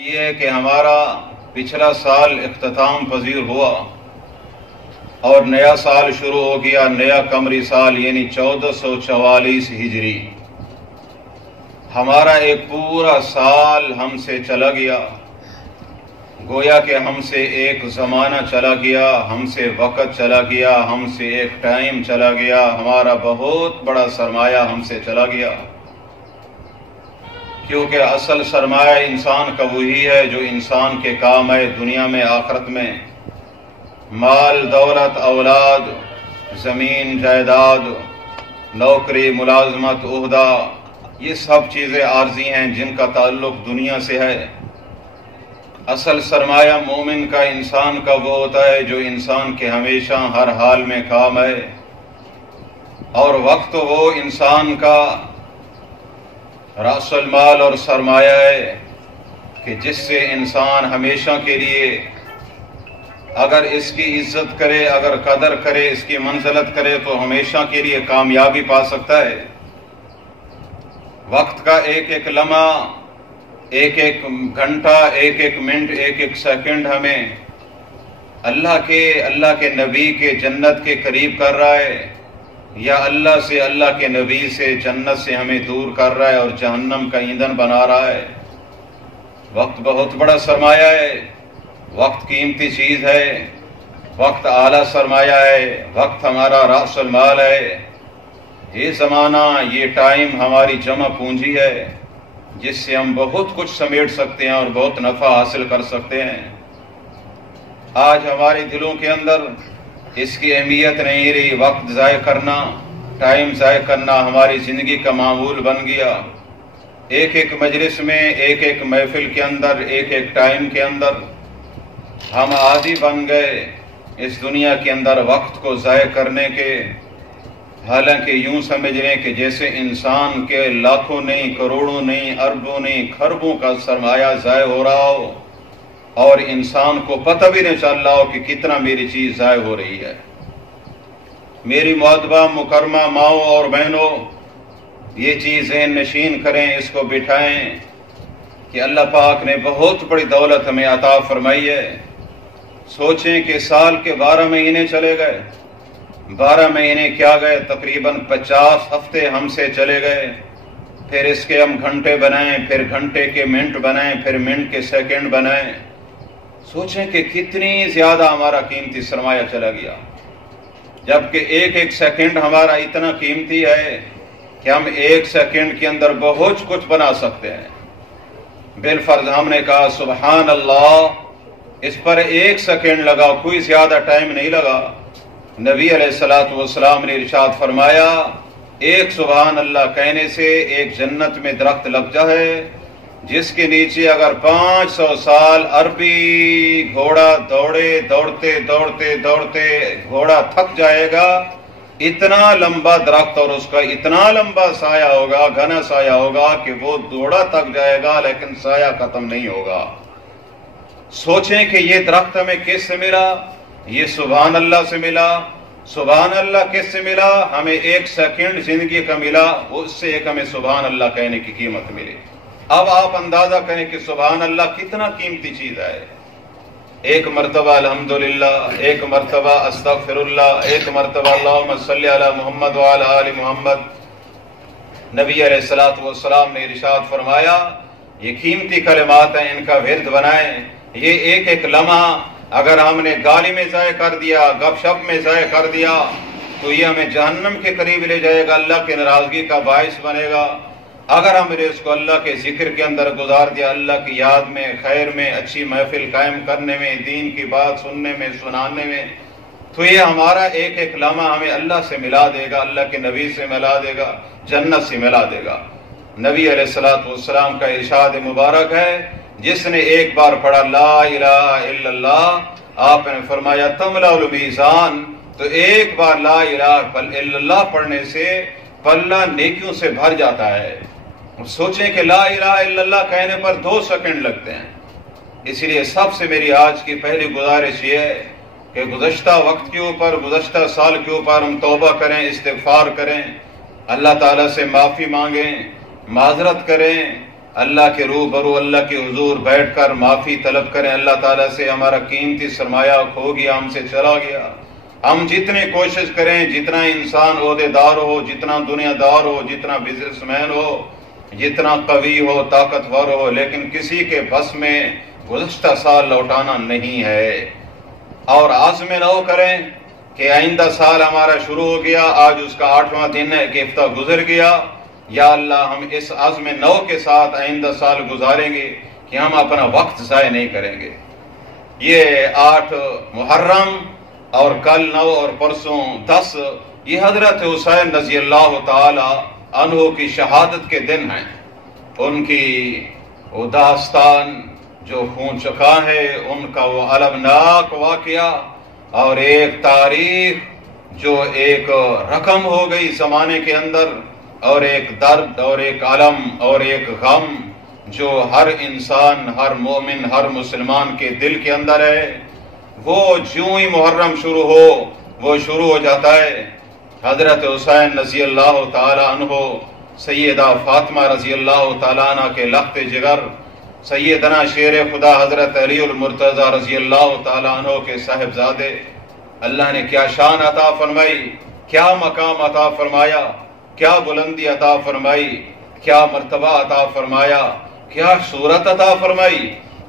یہ ہے کہ ہمارا پچھلا سال اختتام پذیر ہوا اور نیا سال شروع ہو گیا، نیا قمری سال یعنی 1444 ہجری۔ ہمارا ایک پورا سال ہم سے چلا گیا، گویا کہ ہم سے ایک زمانہ چلا گیا، ہم سے وقت چلا گیا، ہم سے ایک ٹائم چلا گیا، ہمارا بہت بڑا سرمایہ ہم سے چلا گیا، کیونکہ اصل سرمایہ انسان کا وہی ہے جو انسان کے کام ہے دنیا میں آخرت میں۔ مال دولت اولاد زمین جائیداد نوکری ملازمت عہدہ یہ سب چیزیں عارضی ہیں جن کا تعلق دنیا سے ہے۔ اصل سرمایہ مومن کا انسان کا وہ ہوتا ہے جو انسان کے ہمیشہ ہر حال میں کام ہے، اور وقت وہ انسان کا راس المال اور سرمایہ ہے کہ جس سے انسان ہمیشہ کے لیے اگر اس کی عزت کرے، اگر قدر کرے، اس کی منزلت کرے تو ہمیشہ کے لیے کامیابی پا سکتا ہے۔ وقت کا ایک ایک لمحہ، ایک ایک گھنٹہ، ایک ایک منٹ، ایک ایک سیکنڈ ہمیں اللہ کے نبی کے جنت کے قریب کر رہا ہے، یا اللہ کے نبی سے جنت سے ہمیں دور کر رہا ہے اور جہنم کا ایندھن بنا رہا ہے۔ وقت بہت بڑا سرمایہ ہے، وقت قیمتی چیز ہے، وقت اعلیٰ سرمایہ ہے، وقت ہمارا راس المال ہے۔ یہ زمانہ، یہ ٹائم ہماری جمع پونجی ہے جس سے ہم بہت کچھ سمیٹ سکتے ہیں اور بہت نفع حاصل کر سکتے ہیں۔ آج ہمارے دلوں کے اندر اس کی اہمیت نہیں رہی، وقت ضائع کرنا، ٹائم ضائع کرنا ہماری زندگی کا معمول بن گیا۔ ایک ایک مجلس میں، ایک ایک محفل کے اندر، ایک ایک ٹائم کے اندر ہم عادی بن گئے اس دنیا کے اندر وقت کو ضائع کرنے کے، حالانکہ یوں سمجھ لیں کہ جیسے انسان کے لاکھوں نہیں، کروڑوں نہیں، اربوں نہیں، خربوں کا سرمایہ ضائع ہو رہا ہو اور انسان کو پتہ بھی نہیں چل رہا ہو کہ کتنا میری چیز ضائع ہو رہی ہے۔ میری معتبہ مکرمہ ماؤں اور بہنوں، یہ چیز ذہن نشین کریں، اس کو بٹھائیں کہ اللہ پاک نے بہت بڑی دولت ہمیں عطا فرمائی ہے۔ سوچیں کہ سال کے 12 مہینے چلے گئے، 12 مہینے کیا گئے، تقریباً 50 ہفتے ہم سے چلے گئے، پھر اس کے ہم گھنٹے بنائیں، پھر گھنٹے کے منٹ بنائیں، پھر منٹ کے سیکنڈ بنائیں۔ سوچیں کہ کتنی زیادہ ہمارا قیمتی سرمایہ چلا گیا، جبکہ ایک ایک سیکنڈ ہمارا اتنا قیمتی ہے کہ ہم ایک سیکنڈ کے اندر بہت کچھ بنا سکتے ہیں۔ بالفرض ہم نے کہا سبحان اللہ، اس پر ایک سیکنڈ لگا، کوئی زیادہ ٹائم نہیں لگا۔ نبی علیہ الصلوۃ والسلام نے ارشاد فرمایا، ایک سبحان اللہ کہنے سے ایک جنت میں درخت لگ جائے جس کے نیچے اگر 500 سال عربی گھوڑا دوڑتے گھوڑا تھک جائے گا، اتنا لمبا درخت اور اس کا اتنا لمبا سایہ ہوگا، گھنا سایہ ہوگا کہ وہ دوڑا تھک جائے گا لیکن سایہ ختم نہیں ہوگا۔ سوچیں کہ یہ درخت ہمیں کس سے ملا؟ یہ سبحان اللہ سے ملا۔ سبحان اللہ کس سے ملا؟ ہمیں ایک سیکنڈ زندگی کا ملا، اس سے ایک ہمیں سبحان اللہ کہنے کی قیمت ملی۔ اب آپ اندازہ کریں کہ سبحان اللہ کتنا قیمتی چیز ہے۔ ایک مرتبہ الحمدللہ، ایک مرتبہ استغفر اللہ، ایک مرتبہ اللہم صلی علی محمد وعلی آل محمد۔ نبی علیہ الصلوۃ والسلام نے ارشاد فرمایا، یہ قیمتی کلمات ہیں، ان کا ورد بنائیں۔ یہ ایک ایک لمحہ اگر ہم نے گالی میں ضائع کر دیا، گپ شپ میں ضائع کر دیا تو یہ ہمیں جہنم کے قریب لے جائے گا، اللہ کی ناراضگی کا باعث بنے گا۔ اگر ہم نے اس کو اللہ کے ذکر کے اندر گزار دیا، اللہ کی یاد میں، خیر میں، اچھی محفل قائم کرنے میں، دین کی بات سننے میں، سنانے میں، تو یہ ہمارا ایک ایک لمحہ ہمیں اللہ سے ملا دے گا، اللہ کے نبی سے ملا دے گا، جنت سے ملا دے گا۔ نبی علیہ الصلوۃ والسلام کا ارشاد مبارک ہے، جس نے ایک بار پڑھا لا الہ الا اللہ، آپ نے فرمایا تملا المیزان، تو ایک بار لا الہ الا اللہ پڑھنے سے پلہ نیکیوں سے بھر جاتا ہے۔ سوچیں کہ لا الہ الا اللہ کہنے پر 2 سیکنڈ لگتے ہیں۔ اس لیے سب سے میری آج کی پہلی گزارش یہ ہے کہ گزشتہ وقت کے اوپر، گزشتہ سال کے اوپر ہم توبہ کریں، استغفار کریں، اللہ تعالیٰ سے معافی مانگیں، معذرت کریں، اللہ کے روبرو اللہ کے حضور بیٹھ کر معافی طلب کریں اللہ تعالیٰ سے، ہمارا قیمتی سرمایہ کھو گیا، ہم سے چلا گیا۔ ہم جتنی کوشش کریں، جتنا انسان عہدے دار ہو، جتنا دنیا دار ہو، جتنا بزنس مین ہو، جتنا قوی ہو، طاقتور ہو، لیکن کسی کے بس میں گزشتہ سال لوٹانا نہیں ہے۔ اور عزم نو کریں کہ آئندہ سال ہمارا شروع ہو گیا، آج اس کا 8واں دن ہے کہ ہفتہ گزر گیا، یا اللہ ہم اس عزم نو کے ساتھ آئندہ سال گزاریں گے کہ ہم اپنا وقت ضائع نہیں کریں گے۔ یہ 8 محرم اور کل 9 اور پرسوں 10 یہ حضرت حسین رضی اللہ تعالی عنہ کی شہادت کے دن ہیں۔ ان کی وہ داستان جو خون چکا ہے، ان کا وہ المناک واقعہ اور ایک تاریخ جو ایک رقم ہو گئی زمانے کے اندر، اور ایک درد اور ایک علم اور ایک غم جو ہر انسان، ہر مومن، ہر مسلمان کے دل کے اندر ہے، وہ جوں ہی محرم شروع ہو وہ شروع ہو جاتا ہے۔ حضرت حسین رضی اللہ تعالی عنہ، سیدہ فاطمہ رضی اللہ تعالی عنہ کے لخت جگر، سیدنا شیر خدا حضرت علی المرتضی رضی اللہ تعالی عنہ کے صاحبزادے، اللہ نے کیا شان عطا فرمائی، کیا مقام عطا فرمایا، کیا بلندی عطا فرمائی، کیا مرتبہ عطا فرمایا، کیا صورت عطا فرمائی،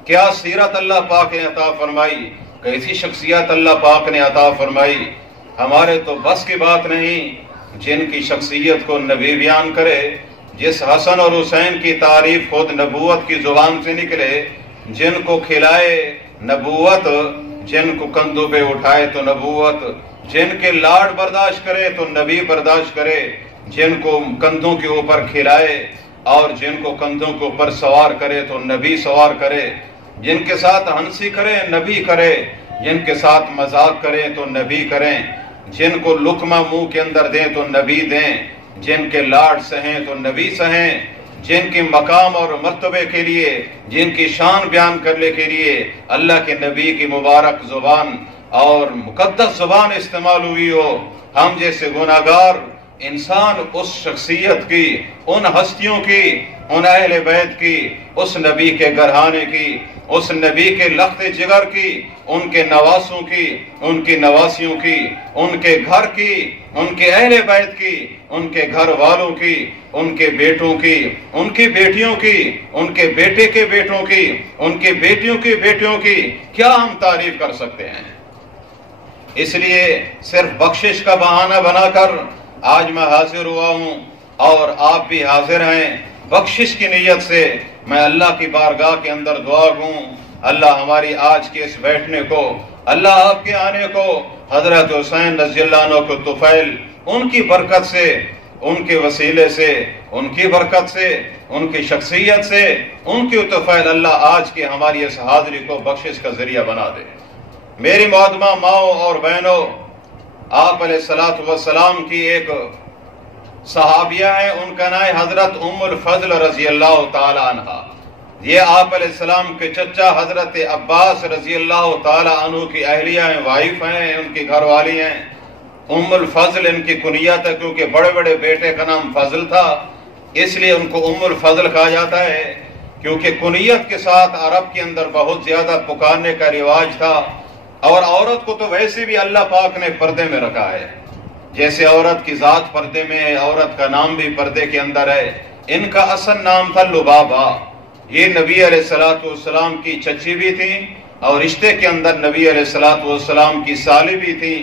کیا سیرت اللہ پاک نے عطا فرمائی، کیسی شخصیت اللہ پاک نے عطا فرمائی۔ ہمارے تو بس کی بات نہیں جن کی شخصیت کو نبی بیان کرے، جس حسن اور حسین کی تعریف خود نبوت کی زبان سے نکلے، جن کو کھلائے نبوت، جن کو کندھوں پہ اٹھائے تو نبوت، جن کے لاڈ برداشت کرے تو نبی برداشت کرے، جن کو کندھوں کے اوپر کھلائے اور جن کو کندھوں کے اوپر سوار کرے تو نبی سوار کرے، جن کے ساتھ ہنسی کرے نبی کرے، جن کے ساتھ مذاق کریں تو نبی کریں، جن کو لقمہ منہ کے اندر دیں تو نبی دیں، جن کے لاڈ سہیں تو نبی سہیں، جن کے مقام اور مرتبے کے لیے، جن کی شان بیان کرنے کے لیے اللہ کے نبی کی مبارک زبان اور مقدس زبان استعمال ہوئی ہو، ہم جیسے گناہگار انسان اس شخصیت کی، ان ہستیوں کی، ان اہل بیت کی، اس نبی کے گھرانے کی، اس نبی کے لخت جگر کی، ان کے نواسوں کی، ان کی نواسیوں کی، ان کے گھر کی، ان کے اہل بیت کی، ان کے گھر والوں کی، ان کے بیٹوں کی، ان کی بیٹیوں کی، ان کے بیٹے کے بیٹوں کی، ان کے بیٹیوں کی بیٹیوں کی کیا ہم تعریف کر سکتے ہیں؟ اس لیے صرف بخشش کا بہانہ بنا کر آج میں حاضر ہوا ہوں اور آپ بھی حاضر ہیں، بخشش کی نیت سے میں اللہ کی بارگاہ کے اندر دعا گوں، اللہ ہماری آج کے اس بیٹھنے کو، اللہ آپ کے آنے کو حضرت حسین رضی اللہ عنہ کو طفیل ان کی برکت سے، ان کے وسیلے سے، ان کی برکت سے، ان کی شخصیت سے، ان کی طفیل اللہ آج کے ہماری اس حاضری کو بخشش کا ذریعہ بنا دے۔ میری معدمہ ماؤں اور بہنوں، آپ علیہ السلام کی ایک صحابیہ ہیں، ان کا نام حضرت ام الفضل رضی اللہ تعالی عنہ۔ یہ آپ علیہ السلام کے چچا حضرت عباس رضی اللہ تعالی عنہ کی اہلیہ ہیں، وائف ہیں، ان کی گھر والی ہیں۔ ام الفضل ان کی کنیت ہے، کیونکہ بڑے بڑے بیٹے کا نام فضل تھا، اس لیے ان کو ام الفضل کہا جاتا ہے، کیونکہ کنیت کے ساتھ عرب کے اندر بہت زیادہ پکارنے کا رواج تھا۔ اور عورت کو تو ویسے بھی اللہ پاک نے پردے میں رکھا ہے، جیسے عورت کی ذات پردے میں ہے، عورت کا نام بھی پردے کے اندر ہے۔ ان کا اصل نام تھا لبابہ، یہ نبی علیہ السلام کی چچی بھی تھی اور رشتے کے اندر نبی علیہ السلام کی سالی بھی تھی۔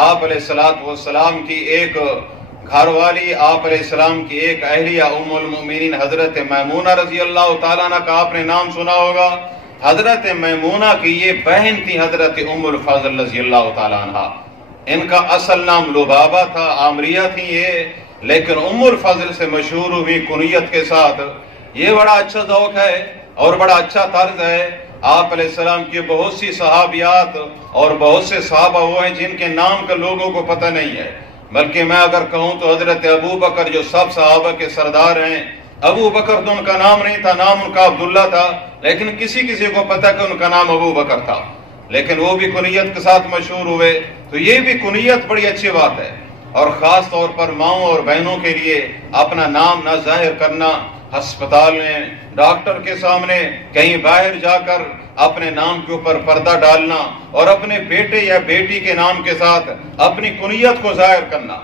آپ علیہ السلام کی ایک گھر والی، آپ علیہ السلام کی ایک اہلیہ ام المؤمنین حضرت میمونہ رضی اللہ تعالیٰ عنہ کا آپ نے نام سنا ہوگا۔ حضرت میمونہ کی یہ بہن تھی حضرت ام الفضل رضی اللہ تعالیٰ عنہ۔ ان کا اصل نام لبابہ تھا، عامریہ تھی یہ، لیکن ام الفضل سے مشہور ہوئی کنیت کے ساتھ۔ یہ بڑا اچھا ذوق ہے اور بڑا اچھا طرز ہے۔ آپ علیہ السلام کی بہت سی صحابیات اور بہت سے صحابہ وہ ہیں جن کے نام کا لوگوں کو پتہ نہیں ہے، بلکہ میں اگر کہوں تو حضرت ابو بکر جو سب صحابہ کے سردار ہیں، ابو بکر تو ان کا نام نہیں تھا، نام ان کا عبداللہ تھا، لیکن کسی کو پتہ کہ ان کا نام ابو بکر تھا، لیکن وہ بھی کنیت کے ساتھ مشہور ہوئے۔ تو یہ بھی کنیت بڑی اچھی بات ہے، اور خاص طور پر ماؤں اور بہنوں کے لیے اپنا نام نہ ظاہر کرنا، ہسپتال میں ڈاکٹر کے سامنے کہیں باہر جا کر اپنے نام کے اوپر پردہ ڈالنا اور اپنے بیٹے یا بیٹی کے نام کے ساتھ اپنی کنیت کو ظاہر کرنا،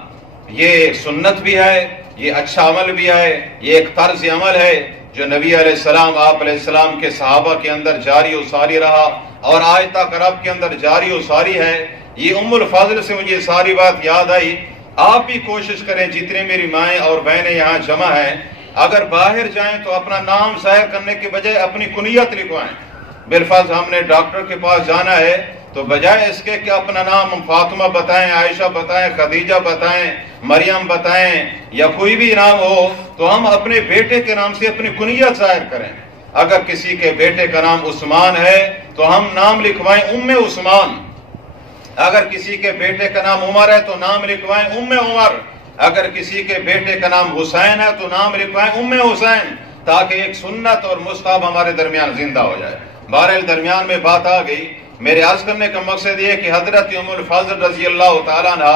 یہ ایک سنت بھی ہے، یہ اچھا عمل بھی ہے، یہ ایک طرز عمل ہے جو نبی علیہ السلام، آپ علیہ السلام کے صحابہ کے اندر جاری و ساری رہا اور آج تک عرب کے اندر جاری و ساری ہے۔ یہ ام الفضل سے مجھے ساری بات یاد آئی۔ آپ بھی کوشش کریں، جتنے میری مائیں اور بہنیں یہاں جمع ہیں، اگر باہر جائیں تو اپنا نام ظاہر کرنے کے بجائے اپنی کنیت لکھوائیں۔ بالفرض ہم نے ڈاکٹر کے پاس جانا ہے تو بجائے اس کے کہ اپنا نام فاطمہ بتائیں، عائشہ بتائیں، خدیجہ بتائیں، مریم بتائیں یا کوئی بھی نام ہو، تو ہم اپنے بیٹے کے نام سے اپنی کنیت ظاہر کریں۔ اگر کسی کے بیٹے کا نام عثمان ہے تو ہم نام لکھوائیں ام عثمان۔ اگر کسی کے بیٹے کا نام عمر ہے تو نام لکھوائیں ام عمر۔ اگر کسی کے بیٹے کا نام حسین ہے تو نام لکھوائیں ام حسین، تاکہ ایک سنت اور مستحب ہمارے درمیان زندہ ہو جائے۔ بہرحال درمیان میں بات آ گئی۔ میرے عرض کرنے کا مقصد یہ کہ حضرت ام الفضل رضی اللہ تعالیٰ عنہ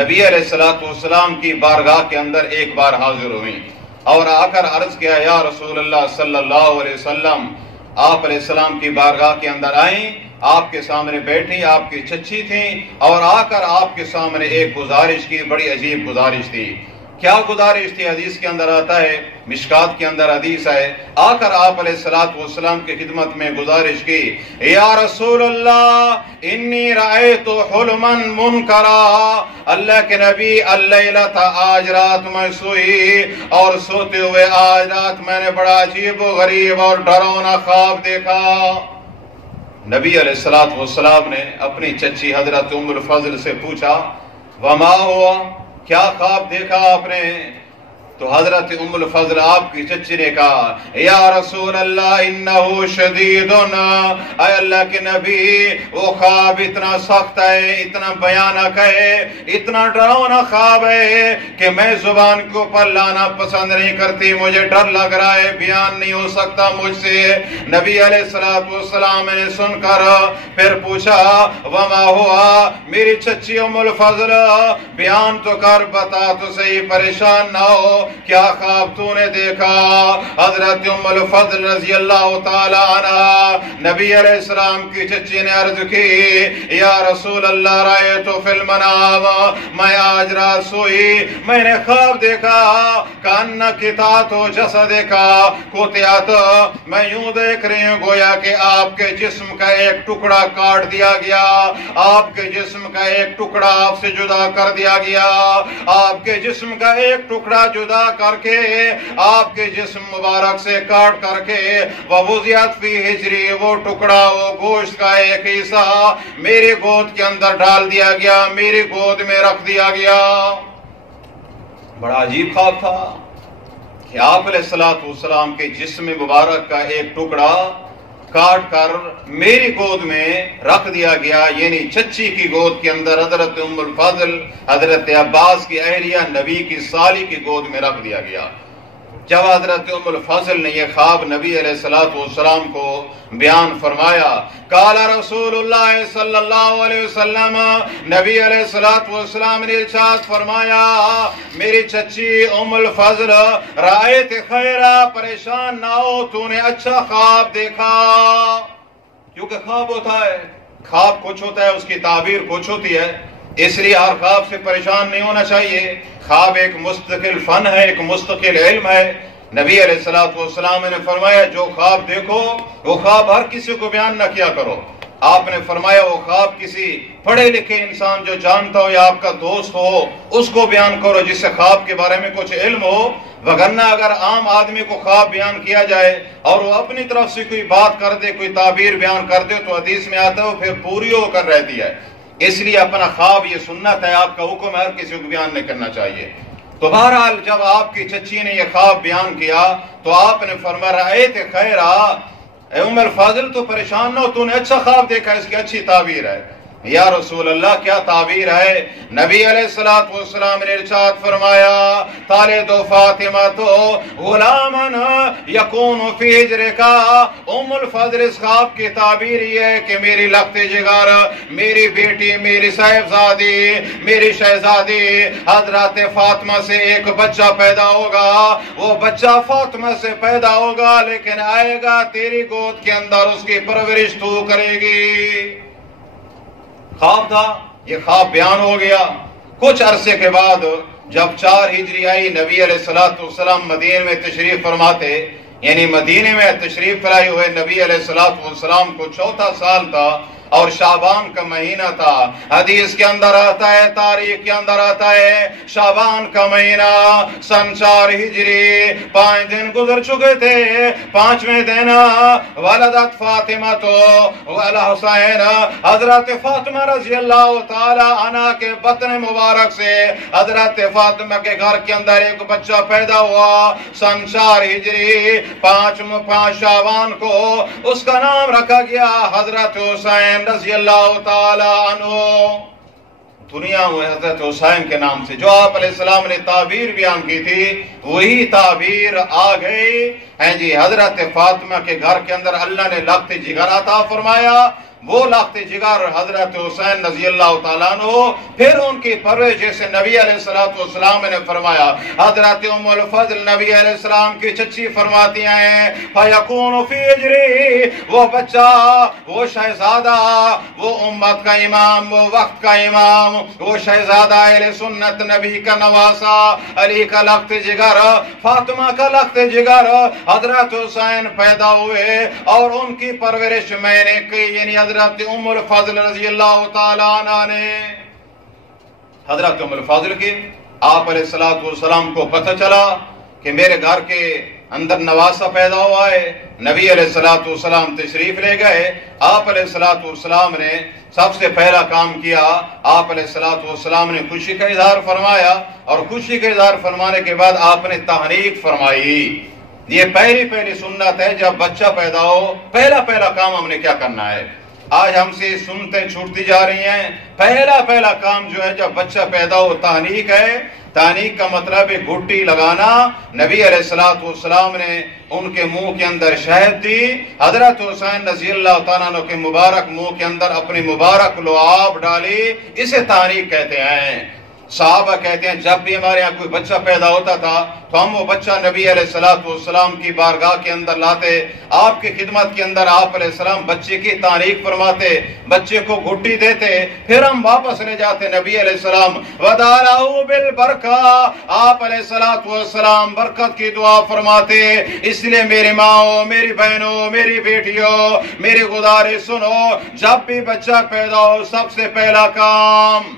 نبی علیہ السلام کی بارگاہ کے اندر ایک بار حاضر ہوئی اور آ کر عرض کیا، یا رسول اللہ صلی اللہ علیہ وسلم، آپ علیہ السلام کی بارگاہ کے اندر آئیں، آپ کے سامنے بیٹھی، آپ کی چچی تھیں اور آ کر آپ کے سامنے ایک گزارش کی، بڑی عجیب گزارش تھی۔ کیا گزارش تھی؟ حدیث کے اندر آتا ہے، مشکات کے اندر حدیث ہے، آ کر آپ علیہ السلام کی خدمت میں گزارش کی، یا رسول اللہ انی رأیت حلما منکرا، اللہ کے نبی اللیلۃ، آج رات میں سوئی اور سوتے ہوئے آج رات میں نے بڑا عجیب و غریب اور ڈراؤنا خواب دیکھا۔ نبی علیہ السلام نے اپنی چچی حضرت ام الفضل سے پوچھا، وما ہوا، کیا خواب دیکھا آپ نے؟ تو حضرت ام الفضل آپ کی چچی نے کہا، یا رسول اللہ انہو شدید، اے اللہ کے نبی وہ خواب اتنا سخت ہے، اتنا بھیانک ہے، اتنا ڈراؤنا خواب ہے کہ میں زبان کے اوپر لانا پسند نہیں کرتی، مجھے ڈر لگ رہا ہے، بیان نہیں ہو سکتا مجھ سے۔ نبی علیہ السلام نے سن کر پھر پوچھا، وما ہوا، میری چچی ام الفضل بیان تو کر، بتا تو صحیح، پریشان نہ ہو، کیا خواب تو نے دیکھا؟ حضرت ام الفضل رضی اللہ تعالی عنہ نبی علیہ السلام کی چچی نے عرض کی، یا رسول اللہ رأیت فی المنام، میں آج رات سوئی، میں نے خواب دیکھا، کانک قطعت جسدک قطعت، میں یوں دیکھ رہی ہوں گویا کہ آپ کے جسم کا ایک ٹکڑا کاٹ دیا گیا، آپ کے جسم کا ایک ٹکڑا آپ سے جدا کر دیا گیا، آپ کے جسم کا ایک ٹکڑا جدا کر کے، آپ کے جسم مبارک سے کاٹ کر کے، وَوُضِعَتْ فِي حِجْرِي، وہ ٹکڑا، وہ گوشت کا ایک حصہ میری گود کے اندر ڈال دیا گیا، میری گود میں رکھ دیا گیا۔ بڑا عجیب خواب تھا کہ آپ علیہ السلام کے جسم مبارک کا ایک ٹکڑا کاٹ کر میری گود میں رکھ دیا گیا، یعنی چچی کی گود کے اندر حضرت ام الفضل، حضرت عباس کی اہلیہ، نبی کی سالی کی گود میں رکھ دیا گیا۔ جب حضرت ام الفضل نے یہ خواب نبی علیہ السلام کو بیان فرمایا، قال رسول اللہ صلی اللہ علیہ وسلم، نبی علیہ السلام نے ارشاد فرمایا، میری چچی ام الفضل رأیت خیرہ، پریشان نہ ہو، تو نے اچھا خواب دیکھا۔ کیونکہ خواب ہوتا ہے، خواب کچھ ہوتا ہے، اس کی تعبیر کچھ ہوتی ہے، اس لیے ہر خواب سے پریشان نہیں ہونا چاہیے۔ خواب ایک مستقل فن ہے، ایک مستقل علم ہے۔ نبی علیہ السلام نے فرمایا، جو خواب دیکھو وہ خواب ہر کسی کو بیان نہ کیا کرو۔ آپ نے فرمایا وہ خواب کسی پڑھے لکھے انسان جو جانتا ہو یا آپ کا دوست ہو اس کو بیان کرو، جس سے خواب کے بارے میں کچھ علم ہو، وگرنہ اگر عام آدمی کو خواب بیان کیا جائے اور وہ اپنی طرف سے کوئی بات کر دے، کوئی تعبیر بیان کر دے، تو حدیث میں آتا ہے پھر پوری ہو کر رہتی ہے۔ اس لیے اپنا خواب یہ سنت ہے، آپ کا حکم ہے، ہر کسی کو بیان نہیں کرنا چاہیے۔ تو بہرحال جب آپ کی چچی نے یہ خواب بیان کیا تو آپ نے فرمایا، رأیت خیرہ، اے ام الفاضل تو پریشان نہ ہو، تو نے اچھا خواب دیکھا، اس کی اچھی تعبیر ہے۔ یا رسول اللہ کیا تعبیر ہے؟ نبی علیہ السلام نے ارشاد فرمایا تالد فاطمہ تو غلامن یکون فی ہجرکا ام الفضل، اس خواب کی تعبیر یہ ہے کہ میری لخت جگر، میری بیٹی، میری صاحبزادی، میری شہزادی حضرت فاطمہ سے ایک بچہ پیدا ہوگا، وہ بچہ فاطمہ سے پیدا ہوگا لیکن آئے گا تیری گود کے اندر، اس کی پرورش تو کرے گی۔ خواب تھا، یہ خواب بیان ہو گیا۔ کچھ عرصے کے بعد جب 4 ہجری آئی، نبی علیہ السلام مدینے میں تشریف فرماتے، یعنی مدینے میں تشریف فرمائے ہوئے نبی علیہ السلام کو 4 سال تھا اور شعبان کا مہینہ تھا۔ حدیث کے اندر آتا ہے، تاریخ کے اندر آتا ہے، شعبان کا مہینہ سن 4 ہجری 5 دن گزر چکے تھے۔ 5ویں دن ولدت فاطمہ تو حسین، حضرت فاطمہ رضی اللہ تعالی عنہ کے بطن مبارک سے حضرت فاطمہ کے گھر کے اندر ایک بچہ پیدا ہوا سن 4 ہجری 5 شعبان کو۔ اس کا نام رکھا گیا حضرت حسین رضی اللہ تعالی عنہ۔ دنیا میں حضرت حسین کے نام سے جو آپ علیہ السلام نے تعبیر بیان کی تھی وہی تعبیر آ گئی ہیں جی۔ حضرت فاطمہ کے گھر کے اندر اللہ نے لخت جگر عطا فرمایا، وہ لخت جگر حضرت حسین رضی اللہ تعالیٰ عنہ۔ پھر ان کی پرورش جیسے نبی علیہ السلام نے فرمایا، حضرت ام الفضل نبی علیہ السلام کی چچی فرماتی ہیں فَيَكُونُ فِي ہجری، وہ بچہ، وہ شہزادہ، وہ امت کا امام، وہ وقت کا امام، وہ شہزادہ اہل سنت، نبی کا نواسا، علی کا لخت جگر، فاطمہ کا لخت جگر حضرت حسین پیدا ہوئے اور ان کی پرورش میں نے کی، یعنی حضرت ام الفضل رضی اللہ تعالیٰ عنہ نے۔ حضرت ام الفضل کی آپ علیہ السلام کو پتہ چلا کہ میرے گھر کے اندر نواسا پیدا ہوا ہے۔ نبی علیہ السلام تشریف لے گئے۔ آپ علیہ السلام نے سب سے پہلا کام کیا، آپ علیہ السلام نے خوشی کا اظہار فرمایا، اور خوشی کا اظہار فرمانے کے بعد آپ نے تحریک فرمائی۔ یہ پہلی سنت ہے، جب بچہ پیدا ہو پہلا کام ہم نے کیا کرنا ہے۔ آج ہم سے سنتیں چھوٹتی جا رہی ہیں۔ پہلا کام جو ہے جب بچہ پیدا ہو تحریک ہے۔ تحریک کا مطلب ہے گھٹی لگانا۔ نبی علیہ السلام نے ان کے منہ کے اندر شہد دی، حضرت حسین رضی اللہ تعالیٰ عنہ کے مبارک منہ کے اندر اپنی مبارک لعاب ڈالی، اسے تحریک کہتے ہیں۔ صحابہ کہتے ہیں جب بھی ہمارے یہاں کوئی بچہ پیدا ہوتا تھا تو ہم وہ بچہ نبی علیہ السلام کی بارگاہ کے اندر لاتے، آپ کی خدمت کے اندر آپ علیہ السلام بچے کی تعریف فرماتے، بچے کو گھٹی دیتے، پھر ہم واپس لے جاتے نبی علیہ السلام وَدَعَلَهُ بِالْبَرْكَةِ، آپ علیہ السلام برکت کی دعا فرماتے۔ اس لیے میری ماں، میری بہنوں، میری بیٹیوں، میری گزارش سنو، جب بھی بچہ پیدا ہو سب سے پہلا کام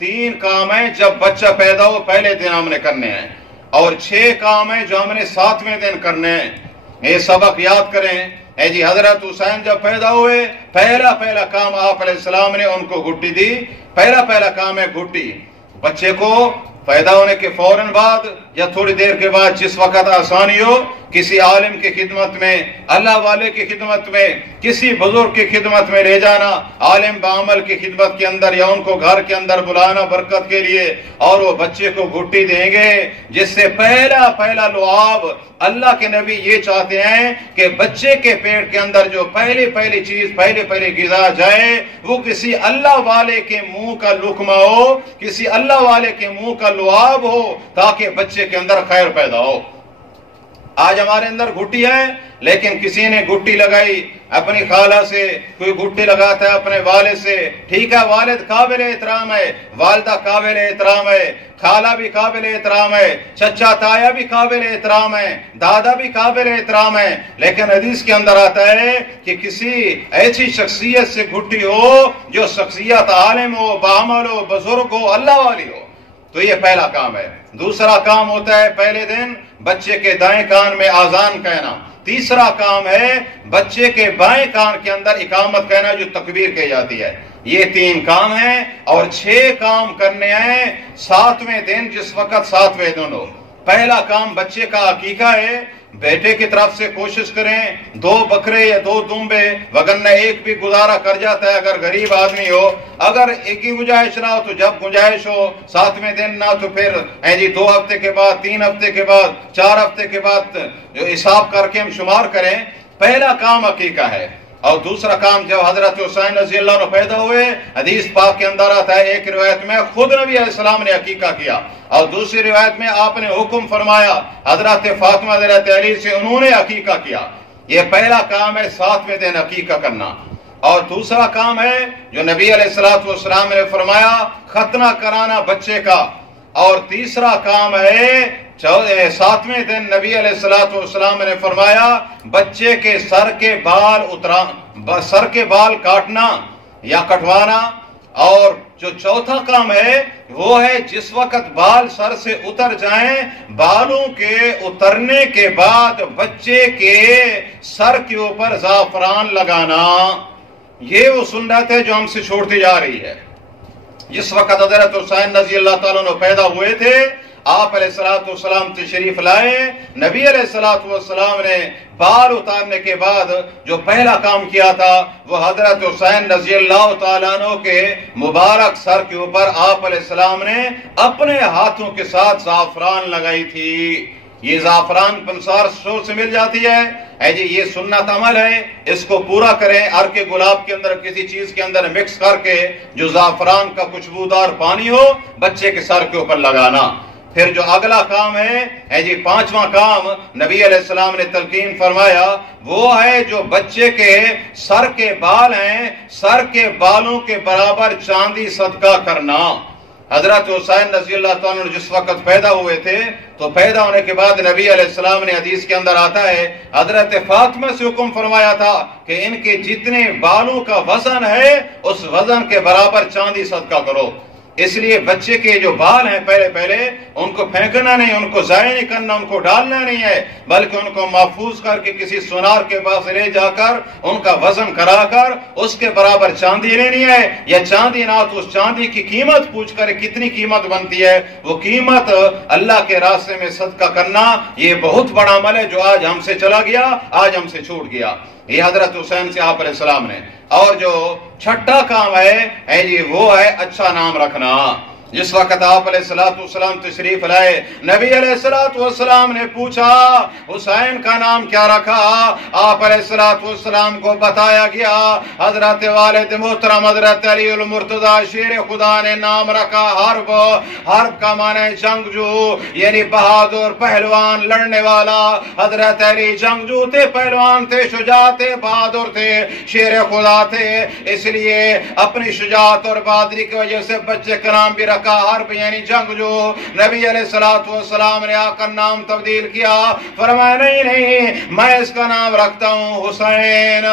3 کام ہیں جب بچہ پیدا ہو پہلے دن ہم نے کرنے ہیں، اور 6 کام ہیں جو ہم نے 7ویں دن کرنے ہیں۔ یہ سبق یاد کریں۔ اے جی حضرت حسین جب پیدا ہوئے پہلا کام آپ علیہ السلام نے ان کو گھٹی دی۔ پہلا کام ہے گھٹی۔ بچے کو پیدا ہونے کے فوراً بعد یا تھوڑی دیر کے بعد جس وقت آسانی ہو کسی عالم کی خدمت میں، اللہ والے کی خدمت میں، کسی بزرگ کی خدمت میں لے جانا، عالم بعمل کی خدمت کے اندر، یا ان کو گھر کے اندر بلانا برکت کے لیے، اور وہ بچے کو گھٹی دیں گے جس سے پہلا لعاب۔ اللہ کے نبی یہ چاہتے ہیں کہ بچے کے پیٹ کے اندر جو پہلی چیز، پہلی غذا جائے وہ کسی اللہ والے کے منہ کا لقمہ ہو، کسی اللہ والے کے منہ کا لعاب ہو، تاکہ بچے کے اندر خیر پیدا ہو۔ آج ہمارے اندر گھٹی ہے، لیکن کسی نے گھٹی لگائی اپنی خالہ سے، کوئی گھٹی لگاتا ہے اپنے والد سے، ٹھیک ہے، والد قابل احترام ہے، والدہ قابل احترام ہے، خالہ بھی قابل احترام ہے، چچا تایا بھی قابل احترام ہے، دادا بھی قابل احترام ہے، لیکن حدیث کے اندر آتا ہے کہ کسی ایسی شخصیت سے گھٹی ہو جو شخصیت عالم ہو، بعمل ہو، بزرگ ہو، اللہ والی ہو، تو یہ پہلا کام ہے۔ دوسرا کام ہوتا ہے پہلے دن بچے کے دائیں کان میں آذان کہنا۔ تیسرا کام ہے بچے کے بائیں کان کے اندر اقامت کہنا، جو تکبیر کہی جاتی ہے۔ یہ 3 کام ہیں، اور 6 کام کرنے ہیں 7ویں دن، جس وقت 7ویں دن ہو۔ پہلا کام بچے کا عقیقہ ہے، بیٹے کی طرف سے کوشش کریں 2 بکرے یا 2 دمبے، وگرنہ ایک بھی گزارا کر جاتا ہے اگر غریب آدمی ہو۔ اگر ایک ہی گنجائش نہ ہو تو جب گنجائش ہو، 7ویں دن نہ تو پھر 2 ہفتے کے بعد، 3 ہفتے کے بعد، 4 ہفتے کے بعد جو حساب کر کے ہم شمار کریں۔ پہلا کام عقیقہ ہے، اور دوسرا کام جب حضرت حسین رضی اللہ عنہ پیدا ہوئے، حدیث پاک کے اندر آتا ہے، ایک روایت میں خود نبی علیہ السلام نے عقیقہ کیا، اور دوسری روایت میں آپ نے حکم فرمایا حضرت فاطمہ حضرت علی سے، انہوں نے عقیقہ کیا۔ یہ پہلا کام ہے 7ویں دن عقیقہ کرنا، اور دوسرا کام ہے جو نبی علیہ السلام نے فرمایا ختنہ کرانا بچے کا، اور تیسرا کام ہے 7ویں دن نبی علیہ السلام نے فرمایا بچے کے سر کے بال کاٹنا یا کٹوانا، اور جو چوتھا کام ہے وہ ہے جس وقت بال سر سے اتر جائیں، بالوں کے اترنے کے بعد بچے کے سر کے اوپر زعفران لگانا۔ یہ وہ سنت ہے جو ہم سے چھوڑتی جا رہی ہے۔ جس وقت حضرت حسین رضی اللہ تعالیٰ عنہ پیدا ہوئے تھے، آپ علیہ السلام تشریف لائے، نبی علیہ السلام نے بال اتارنے کے بعد جو پہلا کام کیا تھا وہ حضرت حسین رضی اللہ تعالیٰ عنہ کے مبارک سر کے اوپر آپ علیہ السلام نے اپنے ہاتھوں کے ساتھ زعفران لگائی تھی۔ یہ زعفران پنسار اسٹور سے مل جاتی ہے، جی یہ سنت عمل ہے، اس کو پورا کریں۔ عرق گلاب کے اندر کسی چیز کے اندر مکس کر کے جو زعفران کا خوشبودار پانی ہو بچے کے سر کے اوپر لگانا۔ پھر جو اگلا کام ہے جی 5واں کام نبی علیہ السلام نے تلقین فرمایا، وہ ہے جو بچے کے سر کے بال ہیں، سر کے بالوں کے برابر چاندی صدقہ کرنا۔ حضرت حسین رضی اللہ عنہ جس وقت پیدا ہوئے تھے تو پیدا ہونے کے بعد نبی علیہ السلام نے حدیث کے اندر آتا ہے حضرت فاطمہ سے حکم فرمایا تھا کہ ان کے جتنے بالوں کا وزن ہے اس وزن کے برابر چاندی صدقہ کرو۔ اس لیے بچے کے جو بال ہیں پہلے ان کو پھینکنا نہیں، ان کو ضائع نہیں کرنا، ان کو ڈالنا نہیں ہے، بلکہ ان کو محفوظ کر کے کسی سونار کے پاس لے جا کر ان کا وزن کرا کر اس کے برابر چاندی لینی ہے، یا چاندی نہ تو اس چاندی کی قیمت پوچھ کر کتنی قیمت بنتی ہے، وہ قیمت اللہ کے راستے میں صدقہ کرنا۔ یہ بہت بڑا عمل ہے جو آج ہم سے چلا گیا، آج ہم سے چھوٹ گیا۔ یہ حضرت حسین سے آپ علیہ السلام نے۔ اور جو چھٹا کام ہے جی وہ ہے اچھا نام رکھنا۔ جس وقت آپ علیہ السلام تشریف لائے، نبی علیہ السلام نے پوچھا حسین کا نام کیا رکھا؟ آپ علیہ السلام کو بتایا گیا حضرت والد محترم حضرت علی المرتضی شیر خدا نے نام رکھا حرب۔ حرب کا معنی جنگجو، یعنی بہادر پہلوان لڑنے والا۔ حضرت علی جنگجو تھے، پہلوان تھے، شجاع تھے، بہادر تھے، شیر خدا تھے، اس لیے اپنی شجاعت اور بہادری کی وجہ سے بچے کا نام بھی حرب یعنی جنگ جو۔ نبی علیہ السلام نے آ کر نام تبدیل کیا، فرمایا نہیں میں اس کا نام رکھتا ہوں حسین۔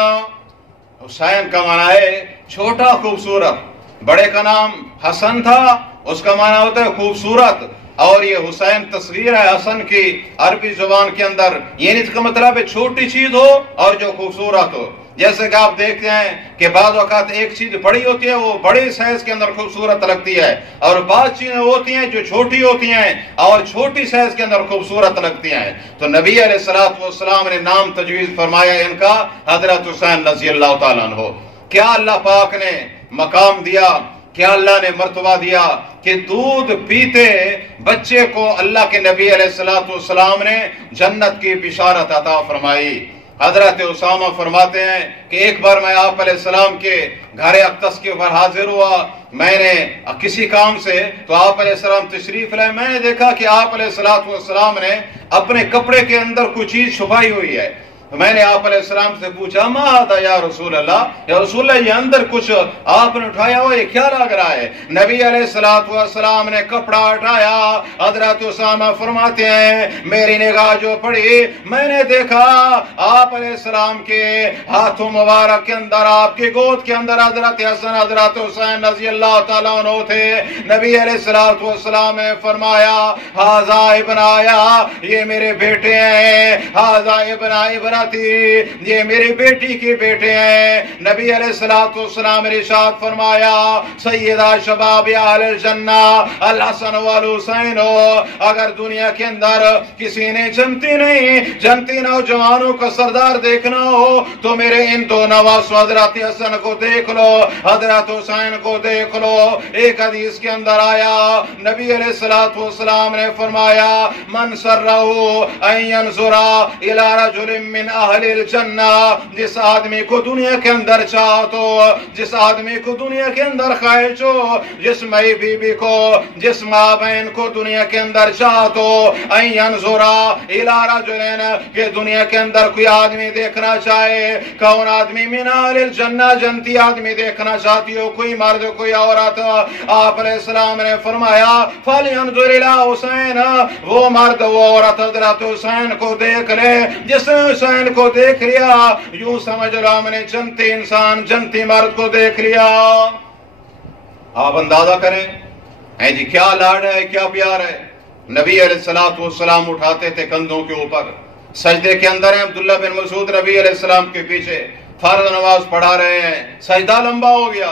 حسین کا معنی ہے چھوٹا خوبصورت، بڑے کا نام حسن تھا، اس کا معنی ہوتا ہے خوبصورت، اور یہ حسین تصغیر ہے حسن کی عربی زبان کے اندر، یعنی اس کا مطلب ہے چھوٹی چیز ہو اور جو خوبصورت ہو۔ جیسے کہ آپ دیکھتے ہیں کہ بعض اوقات ایک چیز بڑی ہوتی ہے، وہ بڑے سائز کے اندر خوبصورت لگتی ہے، اور بعض چیزیں ہوتی ہیں جو چھوٹی ہوتی ہیں اور چھوٹی سائز کے اندر خوبصورت لگتی ہیں۔ تو نبی علیہ السلام نے نام تجویز فرمایا ان کا حضرت حسین رضی اللہ تعالیٰ عنہ۔ کیا اللہ پاک نے مقام دیا، کیا اللہ نے مرتبہ دیا کہ دودھ پیتے بچے کو اللہ کے نبی علیہ السلام نے جنت کی بشارت عطا فرمائی۔ حضرت اسامہ فرماتے ہیں کہ ایک بار میں آپ علیہ السلام کے گھر اقدس کے اوپر حاضر ہوا، میں نے کسی کام سے، تو آپ علیہ السلام تشریف لائے، میں نے دیکھا کہ آپ علیہ السلام نے اپنے کپڑے کے اندر کوئی چیز چھپائی ہوئی ہے۔ تو میں نے آپ علیہ السلام سے پوچھا ما ھذا یا رسول اللہ، یا رسول اللہ یہ اندر کچھ آپ نے اٹھایا ہوا، یہ کیا لگ رہا ہے؟ نبی علیہ السلام نے کپڑا اٹھایا، حضرت اسامہ فرماتے ہیں میری نگاہ جو پڑی، میں نے دیکھا آپ علیہ السلام کے ہاتھوں مبارک کے اندر، آپ کی گود کے اندر حضرت حسن حضرت حسین رضی اللہ تعالیٰ عنہ تھے۔ نبی علیہ السلام نے فرمایا ھذا ابنایا، یہ میرے بیٹے ہیں، ھذا ابن ابنتی، یہ میری بیٹی کے بیٹے ہیں۔ نبی علیہ الصلوۃ والسلام نے ارشاد فرمایا سیدہ شباب اہل الجنہ الحسن والحسین، اگر دنیا کے اندر کسی نے جنتی نوجوانوں کا سردار دیکھنا ہو تو میرے ان دو نواسوں حضرت حسن کو دیکھ لو، حضرت حسین کو دیکھ لو۔ ایک حدیث کے اندر آیا نبی علیہ الصلوۃ والسلام نے فرمایا من سرہ ان ينظر الى رجل من اہل الجنہ، جس آدمی کو دنیا کے اندر چاہت ہو، جس آدمی کو دنیا کے اندر خواہش ہو، جس مائی بی بی کو، جس ماں بہن کو دنیا کے اندر چاہت ہو، ان ينظر الى رجل، کہ دنیا کے اندر کوئی آدمی دیکھنا چاہے، کون آدمی من اہل الجنہ، جنتی آدمی دیکھنا چاہتی ہو، کوئی مرد کوئی عورت، آپ علیہ السلام نے فرمایا فَلْيَنْظُرْ إِلَىٰ حُسَيْنَ، وہ مرد وہ عورت حضرت حسین کو دیکھ لے۔ جس نے حسین کو دیکھ لیا یوں سمجھ لو ہم نے جنتی انسان جنتی مرد کو دیکھ لیا۔ آپ اندازہ کریں جی کیا لاڈ ہے، کیا پیار ہے۔ نبی علیہ الصلوۃ والسلام اٹھاتے تھے کندھوں کے اوپر، سجدے کے اندر ہیں عبداللہ بن مسعود نبی علیہ السلام کے پیچھے فرض نماز پڑھا رہے ہیں، سجدہ لمبا ہو گیا،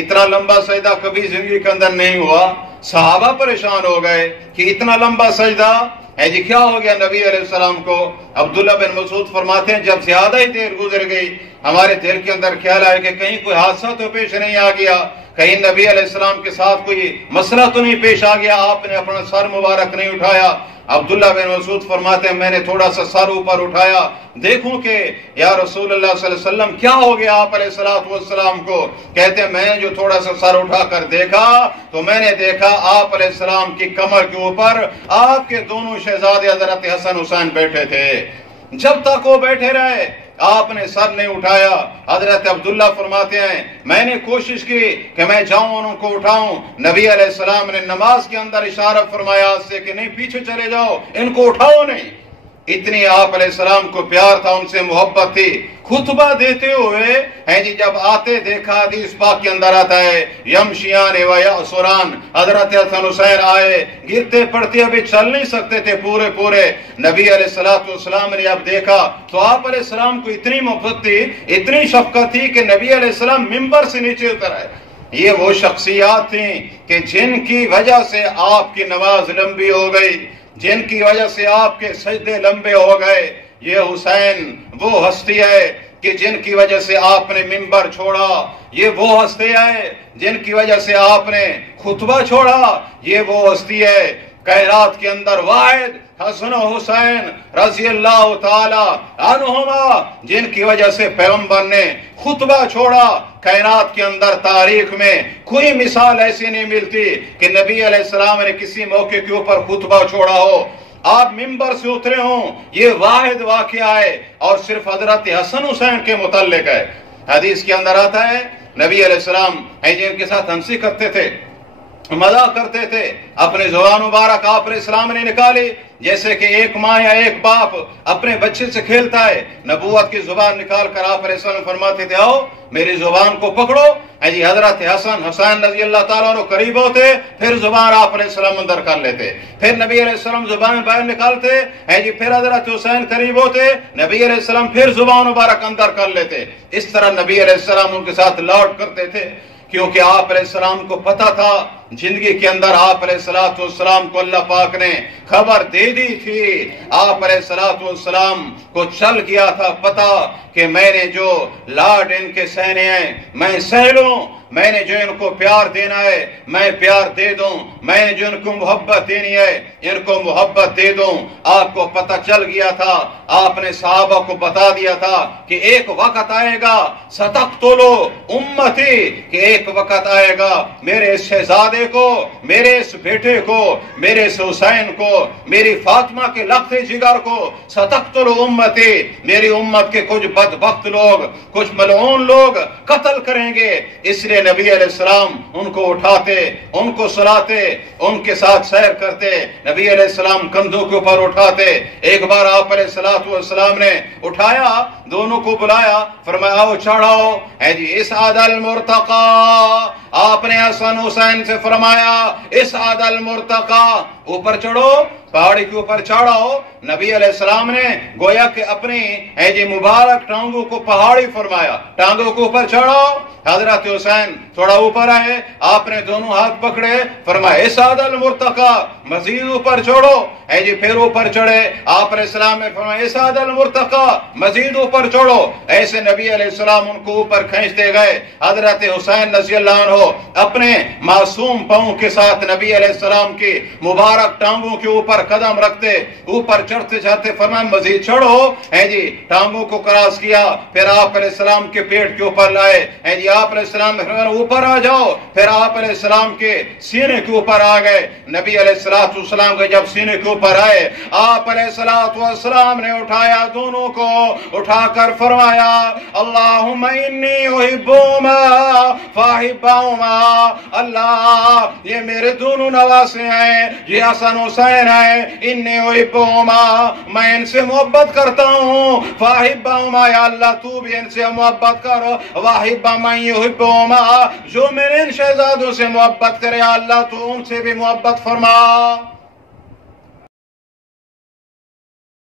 اتنا لمبا سجدہ کبھی زندگی کے اندر نہیں ہوا۔ صحابہ پریشان ہو گئے کہ اتنا لمبا سجدہ ہے جی کیا ہو گیا نبی علیہ السلام کو۔ عبداللہ بن مسعود فرماتے ہیں جب زیادہ ہی دیر گزر گئی ہمارے دل کے اندر خیال آیا کہ کہیں کوئی حادثہ تو پیش نہیں آ گیا، کہیں نبی علیہ السلام کے ساتھ کوئی مسئلہ تو نہیں پیش آ گیا، آپ نے اپنا سر مبارک نہیں اٹھایا۔ عبداللہ بن مسعود فرماتے ہیں میں نے تھوڑا سا سر اوپر اٹھایا دیکھوں کہ یا رسول اللہ صلی اللہ علیہ وسلم کیا ہو گیا آپ علیہ الصلوۃ والسلام کو۔ کہتے ہیں میں نے جو تھوڑا سا سر اٹھا کر دیکھا تو میں نے دیکھا آپ علیہ السلام کی کمر کے اوپر آپ کے دونوں شہزادے حضرت حسن حسین بیٹھے تھے۔ جب تک وہ بیٹھے رہے آپ نے سر نہیں اٹھایا۔ حضرت عبداللہ فرماتے ہیں میں نے کوشش کی کہ میں جاؤں ان کو اٹھاؤں، نبی علیہ السلام نے نماز کے اندر اشارہ فرمایا سے کہ نہیں پیچھے چلے جاؤ، ان کو اٹھاؤ نہیں۔ اتنی آپ علیہ السلام کو پیار تھا، ان سے محبت تھی۔ خطبہ دیتے ہوئے ہیں جی جب آتے دیکھا حدیث پاک کے اندر آتا ہے یمشیان و یأسران، حضرت حسن حسین آئے گرتے پڑتے ابھی چل نہیں سکتے تھے پورے۔ نبی علیہ الصلوۃ والسلام نے اب دیکھا تو آپ علیہ السلام کو اتنی محبت تھی، اتنی شفقت تھی کہ نبی علیہ السلام ممبر سے نیچے اتر آئے۔ یہ وہ شخصیات تھیں کہ جن کی وجہ سے آپ کی نماز لمبی ہو گئی، جن کی وجہ سے آپ کے سجدے لمبے ہو گئے۔ یہ حسین وہ ہستی ہے کہ جن کی وجہ سے آپ نے منبر چھوڑا، یہ وہ ہستی ہے جن کی وجہ سے آپ نے خطبہ چھوڑا، یہ وہ ہستی ہے کائنات کے اندر واحد حسن و حسین رضی اللہ تعالی عنہما جن کی وجہ سے پیغمبر نے خطبہ چھوڑا۔ کائنات کے اندر تاریخ میں کوئی مثال ایسی نہیں ملتی کہ نبی علیہ السلام نے کسی موقع کے اوپر خطبہ چھوڑا ہو، آپ ممبر سے اترے ہوں، یہ واحد واقعہ ہے اور صرف حضرت حسن حسین کے متعلق ہے۔ حدیث کے اندر آتا ہے نبی علیہ السلام جن کے ساتھ ہنسی کرتے تھے، مذاق کرتے تھے، اپنے زبان مبارک آپ علیہ السلام نے نکالی جیسے کہ ایک ماں یا ایک باپ اپنے بچے سے کھیلتا ہے۔ نبوت کی زبان نکال کر آپ علیہ السلام فرماتے تھے آؤ میری زبان کو پکڑو۔ جی حضرت حسن حسین رضی اللہ تعالیٰ عنہ قریب ہوتے، پھر زبان آپ علیہ السلام اندر کر لیتے، پھر نبی علیہ السلام زبان باہر نکالتے، جی پھر حضرت حسین قریب ہوتے، نبی علیہ السلام پھر زبان مبارک اندر کر لیتے۔ اس طرح نبی علیہ السلام ان کے ساتھ لوٹ کرتے تھے، کیونکہ آپ علیہ السلام کو پتا تھا زندگی کے اندر آپ علیہ الصلوۃ والسلام کو اللہ پاک نے خبر دے دی تھی، آپ علیہ الصلوۃ والسلام کو چل گیا تھا پتا کہ میں نے جو لاڈ ان کے سہنے ہیں میں سہ لوں، میں نے جو ان کو پیار دینا ہے میں پیار دے دوں، میں نے جو ان کو محبت دینی ہے ان کو محبت دے دوں۔ آپ کو پتہ چل گیا تھا، آپ نے صحابہ کو بتا دیا تھا کہ ایک وقت آئے گا ستقتلوا امتی، کہ ایک وقت آئے گا میرے اس شہزادے کو، میرے اس بیٹے کو، میرے اس حسین کو، میری فاطمہ کے لخت جگر کو ستقتلوا امتی، میری امت کے کچھ بدبخت لوگ، کچھ ملعون لوگ قتل کریں گے۔ اس لیے نبی علیہ السلام ان کو اٹھاتے، ان کو سلاتے، ان کے ساتھ سیر کرتے، نبی علیہ السلام کندھوں کے اوپر اٹھاتے۔ ایک بار آپ علیہ السلام نے اٹھایا، دونوں کو بلایا، فرمایا آؤ چڑھاؤ، ہے جی اس عدل مرتقا آپ نے حسن حسین سے فرمایا اصعد المرتقا، اوپر چڑھو، پہاڑی کے اوپر چڑھو۔ نبی علیہ السلام نے گویا کہ اپنی مبارک ٹانگوں کو پہاڑی فرمایا، ٹانگوں کو اوپر چڑھو۔ حضرت حسین تھوڑا اوپر آئے، آپ نے دونوں ہاتھ پکڑے، فرمایا اصعد المرتقا، مزید اوپر چڑھو۔ پھر اوپر چڑھے، آپ علیہ السلام نے فرمایا اصعد المرتقا، مزید اوپر چڑھو۔ ایسے نبی علیہ السلام ان کو اوپر کھینچتے گئے۔ حضرت حسین رضی اللہ عنہ اپنے معصوم پاؤں کے ساتھ نبی علیہ السلام کی مبارک ٹانگوں کے اوپر قدم رکھتے، اوپر چڑھتے چڑھتے فرمایا مزید چڑھو۔ ٹانگوں کو کراس کیا، پھر آپ علیہ السلام کے پیٹ کے اوپر لائے۔ آپ علیہ السلام نے فرمایا اوپر آ جاؤ، پھر آپ علیہ السلام کے سینے کے اوپر آ گئے۔ نبی علیہ السلام کے جب سینے کے اوپر آئے، آپ علیہ السلام نے اٹھایا، دونوں کو اٹھا کر فرمایا اللہم انی احبہما فاحبہما، اللہ یہ میرے دونوں نواسے ہیں، یہ حسن حسین ہیں، انی احبہما میں ان سے محبت کرتا ہوں، فاحبہما یا اللہ تو بھی ان سے محبت کرو، واحبہما یحبہما جو میرے ان شہزادوں سے محبت کرے اللہ تو ان سے بھی محبت فرما۔